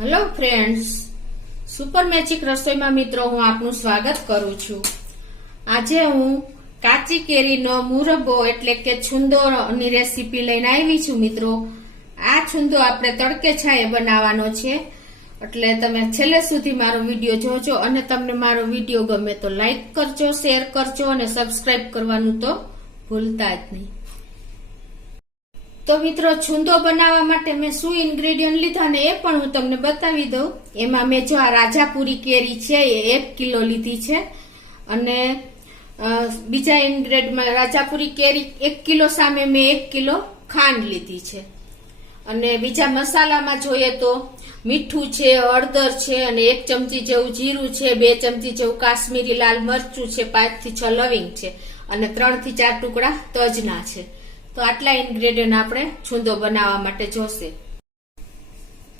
Hello friends, super magic રસોઈમાં મિત્રો હું આપનું સ્વાગત કરું છું। આજે હું કાચી કેરીનો મુરબ્બો એટલે કે છુંદોની રેસીપી લઈને આવી છું। મિત્રો, આ છુંદો આપણે તડકે છાંયે બનાવવાનો છે, એટલે તમે છેલ્લે સુધી મારો વિડીયો જોજો અને તમને મારો વિડીયો ગમે તો લાઈક કરજો, શેર કરજો અને સબસ્ક્રાઇબ કરવાનું તો ભૂલતા જ નહીં। તો મિત્રો, છુંદો બનાવવા માટે મેં શું ઇન્ગ્રેડિયન્ટ લીધા ને એ પણ હું તમને બતાવી દઉં। એમાં મેં જો આ રાજાપુરી કેરી છે એ 1 કિલો લીધી છે અને બીજા ઇન્ગ્રેડિયન્ટમાં રાજાપુરી કેરી 1 કિલો સામે મેં 1 કિલો ખાંડ લીધી છે અને બીજા મસાલામાં જોઈએ તો મીઠું છે, હળદર છે અને 1 ચમચી જેવું જીરું છે, 2 ચમચી જેવું કાશ્મીરી લાલ મરચું છે, 5 થી 6 લવિંગ છે અને 3 થી 4 ટુકડા તજના છે। તો આટલા ઇન્ગ્રેડિયન્ટ આપણે છુંદો બનાવવા માટે જોશે।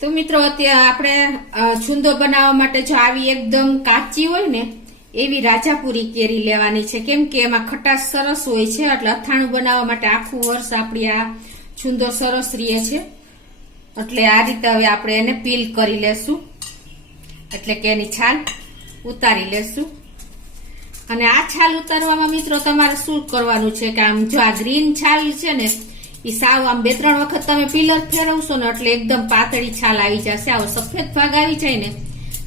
તો મિત્રો, અત્યારે આપણે છુંદો બનાવવા માટે જો આવી એકદમ કાચી હોય ને એવી રાજાપુરી કેરી લેવાની છે, કેમ કે એમાં ખટાશ સરસ હોય છે, એટલે અથાણું બનાવવા માટે આખું વર્ષ આપણી આ છુંદો સરસ રહે છે। એટલે આ રીતે હવે આપણે એને પીલ કરી લેશું, એટલે કે એની છાલ ઉતારી લેશું। અને આ છાલ ઉતારવામાં મિત્રો તમારે શું કરવાનું છે કે આમ જો આ ગ્રીન છાલ છે ને એ સાવ આમ 2-3 વખત તમે પીલર ફેરવશો ને એટલે એકદમ પાતળી છાલ આવી જશે। આવો સફેદ ભાગ આવી જાય ને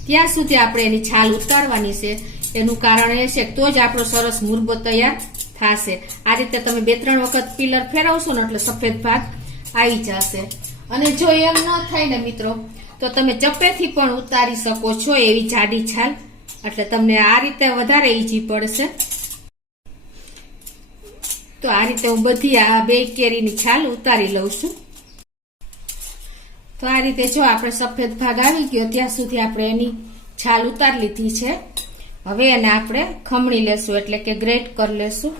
ત્યાં સુધી આપણે એની છાલ ઉતારવાની છે। એનું કારણ એ છે કે તો જ આપણો સરસ મુરબ્બો તૈયાર થશે। આ રીતે તમે 2-3 વખત પીલર ફેરવશો ને એટલે સફેદ ભાગ આવી જશે। અને જો એમ ન થાય ને મિત્રો તો તમે ચપ્પેથી પણ ઉતારી શકો છો એવી જાડી છાલ, એટલે તમને આ રીતે વધારે ઈઝી પડશે। તો આ રીતે હું બધી આ 2 કેરીની છાલ ઉતારી લઉં છું। તો આ રીતે જો આપણે સફેદ ભાગ આવી ગયો ત્યાં સુધી આપણે એની છાલ ઉતારી લીધી છે। હવે એને આપણે ખમણી લેશું, એટલે કે ગ્રેટ કરી લેશું।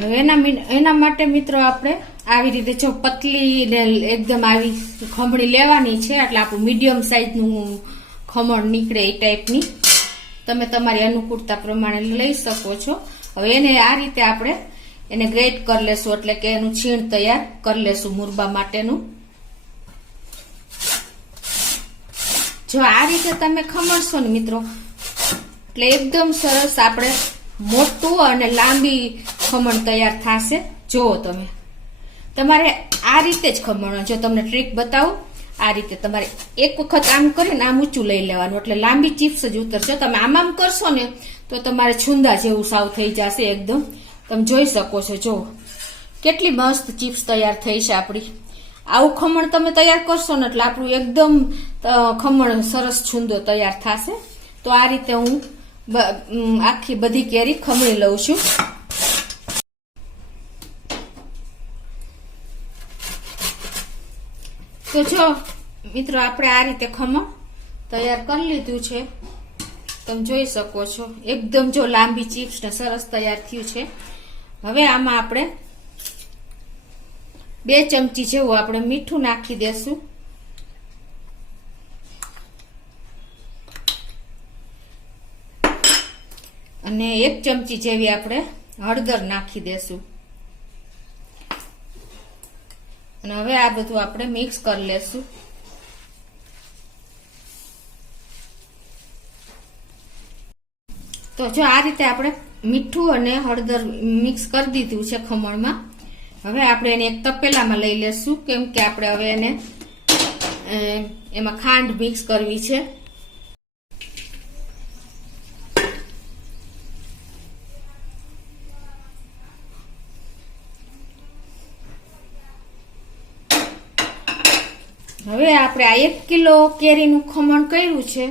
હવે એના માટે મિત્રો આપણે આવી રીતે જો પતલી ને એકદમ આવી ખમણી લેવાની છે, એટલે આપણું મીડિયમ સાઈઝનું ખમણ નીકળે એ ટાઈપની તમે તમારી અનુકૂળતા પ્રમાણે લઈ શકો છો। હવે એને આ રીતે આપણે એને ગ્રેટ કરી લેશું, એટલે કે એનું છીણ તૈયાર કરી લેશું મુરબ્બા માટેનું। જો આ રીતે તમે ખમણશો ને મિત્રો એટલે એકદમ સરસ આપણે મોટું અને લાંબી ખમણ તૈયાર થશે। જુઓ તમે, તમારે આ રીતે જ ખમણ, જો તમને ટ્રીક બતાવું, આ રીતે તમારે એક વખત આમ કરીને આમ ઊંચું લઈ લેવાનું, એટલે લાંબી ચિપ્સ જ ઉતરશે। તમે આમ કરશો ને તો તમારે છુંદા જેવું સાવ થઈ જશે એકદમ। તમે જોઈ શકો છો, જો કેટલી મસ્ત ચિપ્સ તૈયાર થઈ છે આપણી। આવું ખમણ તમે તૈયાર કરશો ને એટલે આપણું એકદમ ખમણ સરસ છુંદો તૈયાર થશે। તો આ રીતે હું આખી બધી કેરી ખમણી લઉં છું। તો જો મિત્રો, આપણે આ રીતે ખમણ તૈયાર કરી લીધું છે, તમે જોઈ શકો છો એકદમ જો લાંબી ચિપ્સ ને સરસ તૈયાર થયું છે। હવે આમાં આપણે 2 ચમચી જેવું આપણે મીઠું નાખી દેશું અને 1 ચમચી જેવી આપણે હળદર નાખી દેશું અને હવે આ બધું આપણે મિક્સ કરી લેશું। તો જો આ રીતે આપણે મીઠું અને હળદર મિક્સ કરી દીધું છે ખમણમાં। હવે આપણે એને એક તપેલામાં લઈ લેશું, કેમ કે આપણે હવે એને એમાં ખાંડ મિક્સ કરવી છે। હવે આપણે આ 1 કિલો કેરીનું ખમણ કર્યું છે,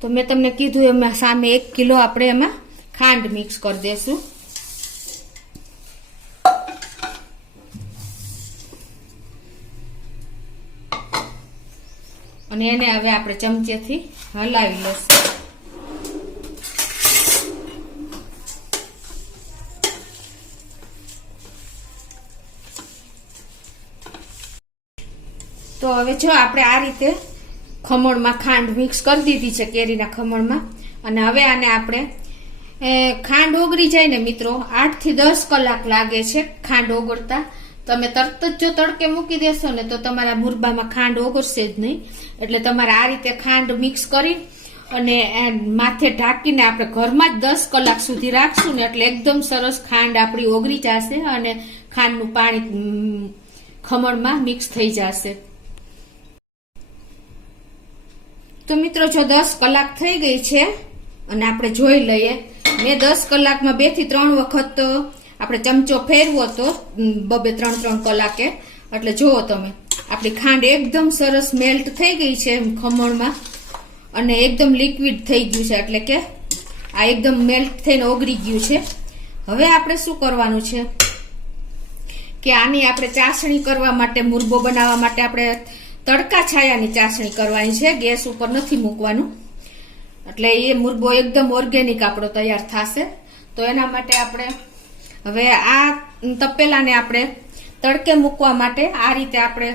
તો મેં તમને કીધું એમાં સામે 1 કિલો આપણે એમાં ખાંડ મિક્સ કરી દેશું। અને એને હવે આપણે ચમચેથી હલાવી લેશું। તો હવે જો આપણે આ રીતે ખમણમાં ખાંડ મિક્સ કરી દીધી છે કેરીના ખમણમાં, અને હવે આને આપણે ખાંડ ઓગળી જાય ને મિત્રો 8 થી 10 કલાક લાગે છે ખાંડ ઓગળતા. તમે તરત જ જો તડકે મૂકી દેશો ને તો તમારા મુરબામાં ખાંડ ઓગળશે જ નહીં. એટલે તમારે આ રીતે ખાંડ મિક્સ કરી અને માથે ઢાંકીને આપણે ઘરમાં જ 10 કલાક સુધી રાખશું ને એટલે એકદમ સરસ ખાંડ આપણી ઓગળી જશે અને ખાંડનું પાણી ખમણમાં મિક્સ થઈ જશે. તો મિત્રો જો 10 કલાક થઈ ગઈ છે અને આપણે જોઈ લઈએ. મેં 10 કલાકમાં 2 થી 3 વખત આપણે ચમચો ફેરવો તો 2-3 કલાકે. એટલે જુઓ તમે આપણી ખાંડ એકદમ સરસ મેલ્ટ થઈ ગઈ છે ખમણમાં અને એકદમ લિક્વિડ થઈ ગયું છે. એટલે કે આ એકદમ મેલ્ટ થઈને ઓગળી ગયું છે. હવે આપણે શું કરવાનું છે કે આની આપણે ચાસણી કરવા માટે, મુરબો બનાવવા માટે આપણે તડકા છાયાની ચાસણી કરવાની છે. ગેસ ઉપર નથી મૂકવાનું. એટલે એ મુરબો એકદમ ઓર્ગેનિક આપણો તૈયાર થશે. તો એના માટે આપણે હવે આ તપેલાને આપણે તડકે મૂકવા માટે આ રીતે આપણે,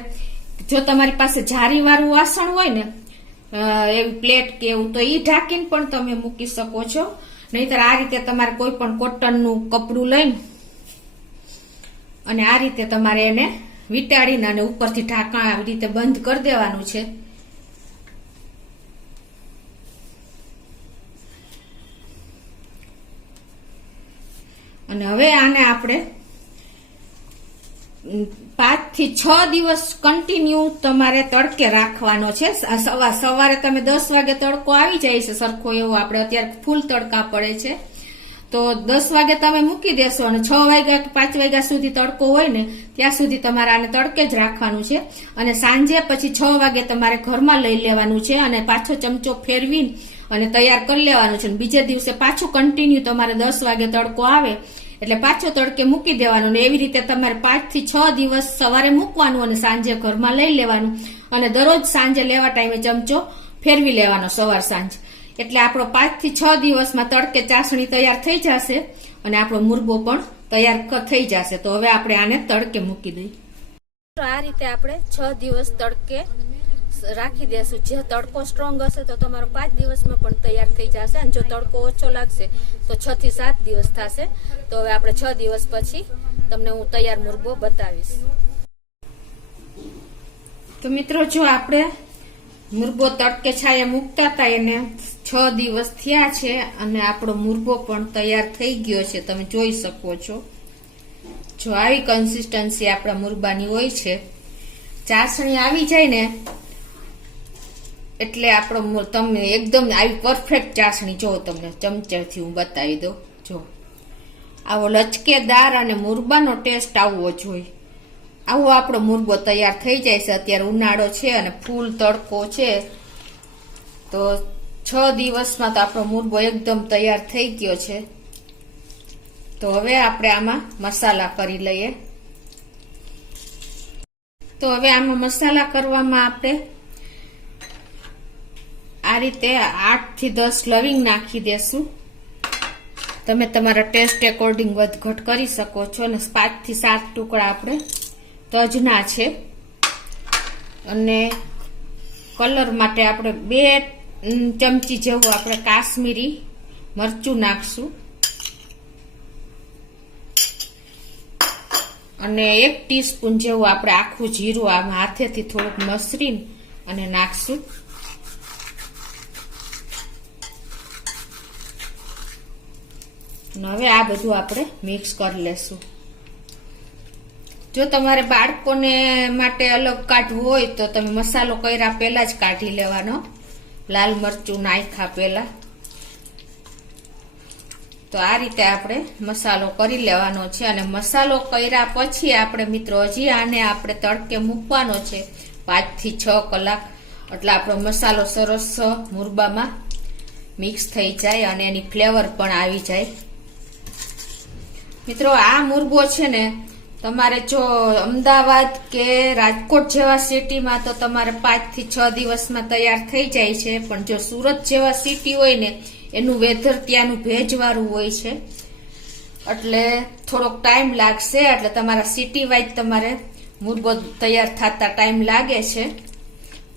જો તમારી પાસે જારી વાળું વાસણ હોય ને એવી પ્લેટ કે એવું, તો એ ઢાંકીને પણ તમે મૂકી શકો છો. નહીતર આ રીતે તમારે કોઈ પણ કોટનનું કપડું લઈને અને આ રીતે તમારે એને વીંટાળીને અને ઉપરથી ઢાંકણ આવી રીતે બંધ કરી દેવાનું છે. અને હવે આને આપણે 5 થી 6 દિવસ કન્ટિન્યુ તમારે તડકે રાખવાનો છે. સવારે તમે 10 વાગે તડકો આવી જાય છે સરખો એવો, આપણે અત્યારે ફૂલ તડકા પડે છે, તો 10 વાગે તમે મૂકી દેશો અને 6 વાગ્યા કે 5 વાગ્યા સુધી તડકો હોય ને ત્યાં સુધી તમારે આને તડકે જ રાખવાનું છે. અને સાંજે પછી 6 વાગે તમારે ઘરમાં લઈ લેવાનું છે અને પાછો ચમચો ફેરવી અને તૈયાર કરી લેવાનું છે. બીજે દિવસે પાછું કન્ટિન્યુ તમારે 10 વાગે તડકો આવે એટલે પાછો તડકે મૂકી દેવાનું. ને એવી રીતે તમારે 5 થી 6 દિવસ સવારે મૂકવાનું અને સાંજે ઘરમાં લઈ લેવાનું. અને દરરોજ સાંજે લેવા ટાઈમે ચમચો ફેરવી લેવાનો સવાર સાંજ. એટલે આપણો 5 થી 6 દિવસમાં તડકે ચાસણી તૈયાર થઈ જશે અને આપણો મુરબો પણ તૈયાર થઈ જશે. તો હવે આપણે આને તડકે મૂકી દઈએ. તો આ રીતે આપણે 6 દિવસ તડકે રાખી દેશું. જે તડકો સ્ટ્રોંગ હશે તો તમારો 5 દિવસમાં પણ તૈયાર થઈ જશે અને જો તડકો ઓછો લાગશે તો 6 થી 7 દિવસ થશે. તો હવે આપણે 6 દિવસ પછી તમને હું તૈયાર મુરબો બતાવીશ. તો મિત્રો જો આપણે મુરબો તડકે છાયા મૂકતા હતા એને 6 દિવસ થયા છે અને આપણો મુરબો પણ તૈયાર થઈ ગયો છે. તમે જોઈ શકો છો. જો આવી કન્સિસ્ટન્સી આપણા મુરબાની હોય છે. ચાસણી આવી જાય ને એટલે આપણો તમને એકદમ આવી પરફેક્ટ ચાસણી, જો તમને ચમચાથી હું બતાવી દઉં. જો આવો લચકેદાર અને મુરબાનો ટેસ્ટ આવવો જોઈએ. આવો આપણો મુરબો તૈયાર થઈ જાય છે. અત્યારે ઉનાળો છે અને ફૂલ તડકો છે, તો 6 દિવસમાં તો આપણો મુરબો એકદમ તૈયાર થઈ ગયો છે. તો હવે આપણે આમાં મસાલા કરી લઈએ. તો હવે આમાં મસાલા કરવામાં આપણે આ રીતે 8 થી 10 લવિંગ નાખી દેશું. તમે તમારા ટેસ્ટ એકોર્ડિંગ વધઘટ કરી શકો છો. અને 5 થી 7 ટુકડા આપણે તજના છે. અને કલર માટે આપણે 2 ચમચી જેવું આપણે કાશ્મીરી મરચું નાખશું. અને 1 ટીસ્પૂન જેવું આપણે આખું જીરું આમ હાથેથી થોડુંક મસરીને અને નાખશું. હવે આ બધું આપણે મિક્સ કરી લેશું. જો તમારે બાળકોને માટે અલગ કાઢવું હોય તો તમે મસાલો કર્યા પહેલા જ કાઢી લેવાનો, લાલ મરચું નાખ્યા પહેલા. તો આ રીતે આપણે મસાલો કરી લેવાનો છે. અને મસાલો કર્યા પછી આપણે મિત્રો હજી આને આપણે તડકે મૂકવાનો છે 5 થી 6 કલાક. એટલે આપણો મસાલો સરસ મુરબામાં મિક્સ થઈ જાય અને એની ફ્લેવર પણ આવી જાય. મિત્રો આ મુરબો છે ને તમારે જો અમદાવાદ કે રાજકોટ જેવા સિટીમાં તો તમારે 5 થી 6 દિવસમાં તૈયાર થઈ જાય છે. પણ જો સુરત જેવા સિટી હોય ને એનું વેધર ત્યાંનું ભેજવાળું હોય છે એટલે થોડોક ટાઈમ લાગશે. એટલે તમારા સિટી વાઇઝ તમારે મુરબો તૈયાર થતા ટાઈમ લાગે છે.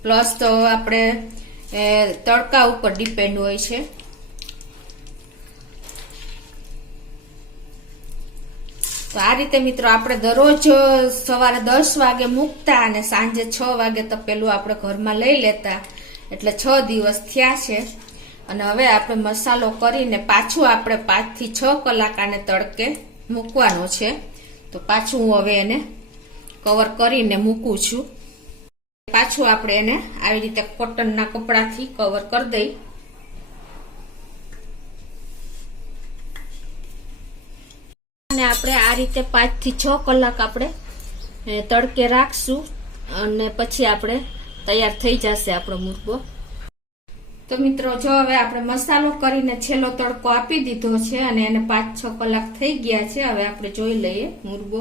પ્લસ તો આપણે તડકા ઉપર ડિપેન્ડ હોય છે. તો આ રીતે મિત્રો આપણે દરરોજ સવારે 10 વાગે મૂકતા અને સાંજે 6 વાગે તપેલું આપણે ઘરમાં લઈ લેતા, એટલે 6 દિવસ થયા છે. અને હવે આપણે મસાલો કરીને પાછું આપણે 5 થી 6 કલાક આને તડકે મૂકવાનો છે. તો પાછું હું હવે એને કવર કરીને મૂકું છું. પાછું આપણે એને આવી રીતે કોટનના કપડાથી કવર કરી દઈ. અને આપણે આ રીતે 5 થી 6 કલાક આપણે તડકે રાખશું અને પછી આપણે તૈયાર થઈ જશે આપણો મુરબ્બો. તો મિત્રો જો હવે આપણે મસાલો કરીને છેલ્લો તડકો આપી દીધો છે અને એને 5-6 કલાક થઈ ગયા છે. હવે આપણે જોઈ લઈએ મુરબ્બો.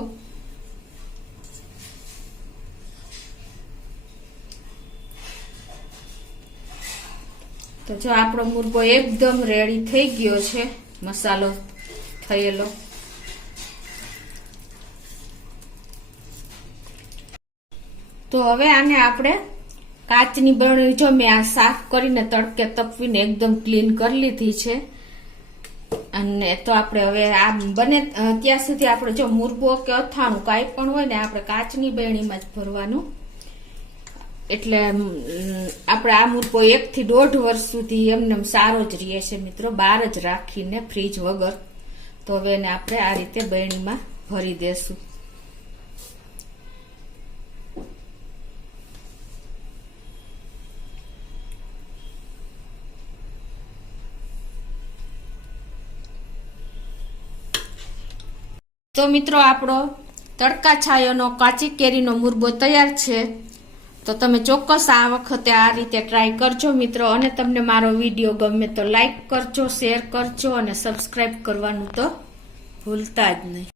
તો જો આપણો મુરબ્બો એકદમ રેડી થઈ ગયો છે, મસાલો થયેલો. તો હવે આને આપણે કાચની બરણી, જો મેં આ સાફ કરીને તડકે તપવીને એકદમ ક્લીન કરી લીધી છે. અને તો આપણે હવે આ બને ત્યાં સુધી આપણે જો મુરબ્બો કે અથાણું કાંઈ પણ હોય ને આપણે કાચની બરણીમાં જ ભરવાનું. એટલે આપણે આ મુરબ્બો 1 થી 1.5 વર્ષ સુધી એમને સારો જ રહે છે મિત્રો, બહાર જ રાખીને ફ્રીજ વગર. તો હવે એને આપણે આ રીતે બરણીમાં ભરી દેશું. તો મિત્રો આપણો તડકા છાયાનો કાચી કેરીનો મુરબ્બો તૈયાર છે. તો તમે ચોક્કસ આ વખતે આ રીતે ટ્રાય કરજો મિત્રો. અને તમને મારો વિડીયો ગમે તો લાઈક કરજો, શેર કરજો અને સબસ્ક્રાઈબ કરવાનું તો ભૂલતા જ નહીં.